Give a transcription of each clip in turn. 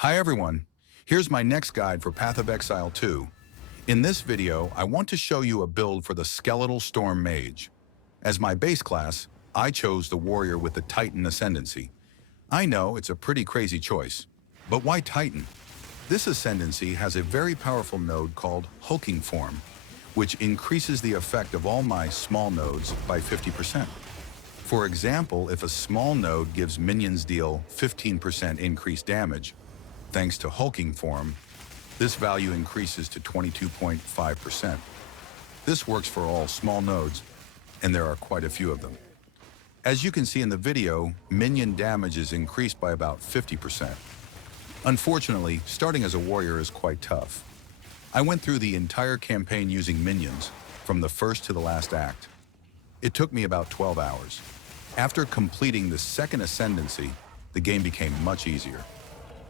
Hi everyone, here's my next guide for Path of Exile 2. In this video, I want to show you a build for the Skeletal Storm Mage. As my base class, I chose the warrior with the Titan Ascendancy. I know it's a pretty crazy choice, but why Titan? This Ascendancy has a very powerful node called Hulking Form, which increases the effect of all my small nodes by 50%. For example, if a small node gives minions deal 15% increased damage, thanks to Hulking Form, this value increases to 22.5%. This works for all small nodes, and there are quite a few of them. As you can see in the video, minion damage is increased by about 50%. Unfortunately, starting as a warrior is quite tough. I went through the entire campaign using minions, from the first to the last act. It took me about 12 hours. After completing the second Ascendancy, the game became much easier.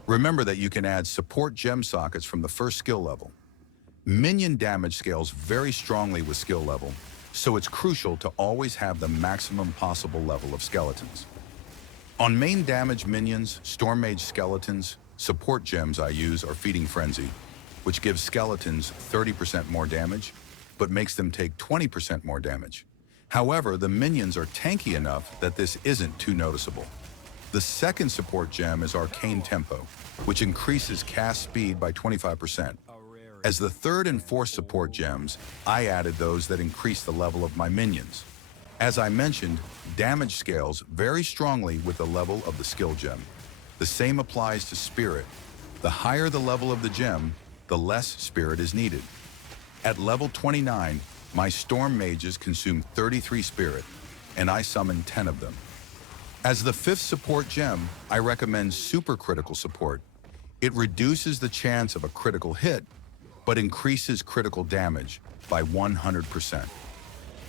Remember that you can add support gem sockets from the first skill level. Minion damage scales very strongly with skill level, so it's crucial to always have the maximum possible level of skeletons. On main damage minions, Storm Mage skeletons, support gems I use are Feeding Frenzy, which gives skeletons 30% more damage, but makes them take 20% more damage. However, the minions are tanky enough that this isn't too noticeable. The second support gem is Arcane Tempo, which increases cast speed by 25%. As the third and fourth support gems, I added those that increase the level of my minions. As I mentioned, damage scales very strongly with the level of the skill gem. The same applies to Spirit. The higher the level of the gem, the less Spirit is needed. At level 29, my Storm Mages consume 33 Spirit, and I summon 10 of them. As the fifth support gem, I recommend Super Critical Support. It reduces the chance of a critical hit, but increases critical damage by 100%.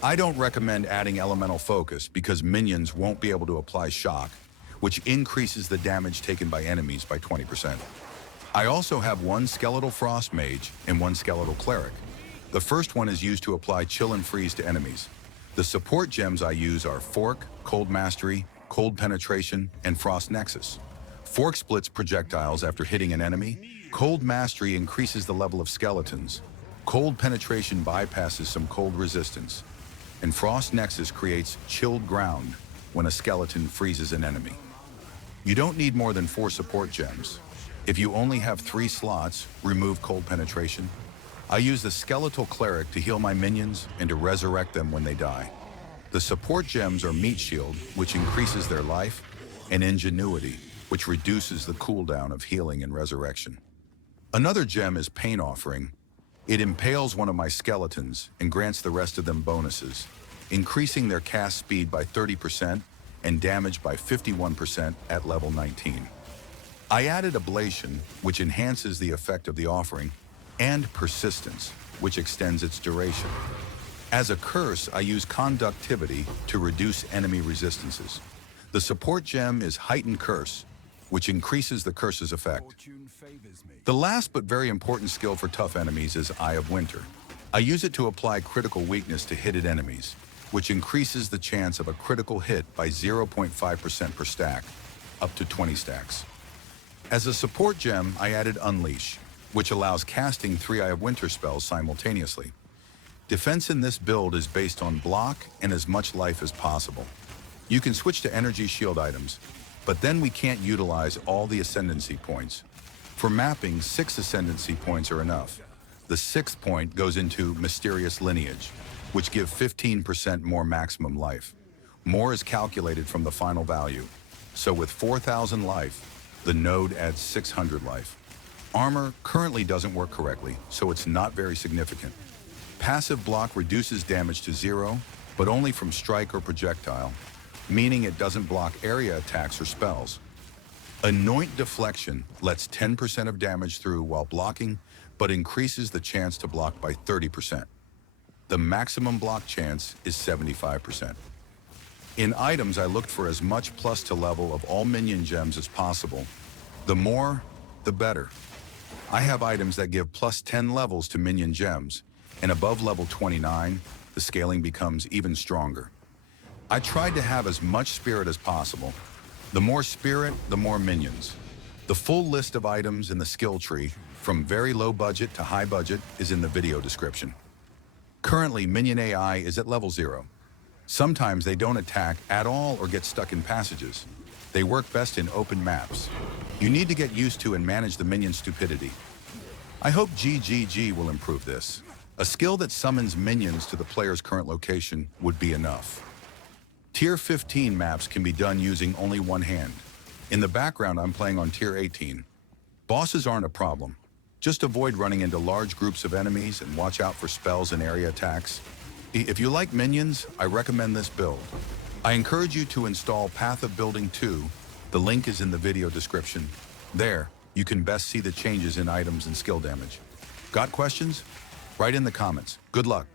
I don't recommend adding Elemental Focus because minions won't be able to apply shock, which increases the damage taken by enemies by 20%. I also have one Skeletal Frost Mage and one Skeletal Cleric. The first one is used to apply Chill and Freeze to enemies. The support gems I use are Fork, Cold Mastery, Cold Penetration, and Frost Nexus. Fork splits projectiles after hitting an enemy. Cold Mastery increases the level of skeletons. Cold Penetration bypasses some cold resistance. And Frost Nexus creates chilled ground when a skeleton freezes an enemy. You don't need more than 4 support gems. If you only have 3 slots, remove Cold Penetration. I use the Skeletal Cleric to heal my minions and to resurrect them when they die. The support gems are Meat Shield, which increases their life, and Ingenuity, which reduces the cooldown of healing and resurrection. Another gem is Pain Offering. It impales one of my skeletons and grants the rest of them bonuses, increasing their cast speed by 30% and damage by 51% at level 19. I added Ablation, which enhances the effect of the offering, and Persistence, which extends its duration. As a curse, I use Conductivity to reduce enemy resistances. The support gem is Heightened Curse, which increases the curse's effect. The last but very important skill for tough enemies is Eye of Winter. I use it to apply critical weakness to hitted enemies, which increases the chance of a critical hit by 0.5% per stack, up to 20 stacks. As a support gem, I added Unleash, which allows casting 3 Eye of Winter spells simultaneously. Defense in this build is based on block and as much life as possible. You can switch to energy shield items, but then we can't utilize all the Ascendancy points. For mapping, 6 Ascendancy points are enough. The 6th point goes into Mysterious Lineage, which give 15% more maximum life. More is calculated from the final value. So with 4,000 life, the node adds 600 life. Armor currently doesn't work correctly, so it's not very significant. Passive block reduces damage to 0, but only from strike or projectile, meaning it doesn't block area attacks or spells. Anoint Deflection lets 10% of damage through while blocking, but increases the chance to block by 30%. The maximum block chance is 75%. In items, I looked for as much plus to level of all minion gems as possible. The more, the better. I have items that give plus 10 levels to minion gems, and above level 29, the scaling becomes even stronger. I tried to have as much Spirit as possible. The more Spirit, the more minions. The full list of items in the skill tree, from very low budget to high budget, is in the video description. Currently, minion AI is at level 0. Sometimes they don't attack at all or get stuck in passages. They work best in open maps. You need to get used to and manage the minion stupidity. I hope GGG will improve this. A skill that summons minions to the player's current location would be enough. Tier 15 maps can be done using only one hand. In the background, I'm playing on Tier 18. Bosses aren't a problem. Just avoid running into large groups of enemies and watch out for spells and area attacks. If you like minions, I recommend this build. I encourage you to install Path of Building 2. The link is in the video description. There, you can best see the changes in items and skill damage. Got questions? Write in the comments. Good luck.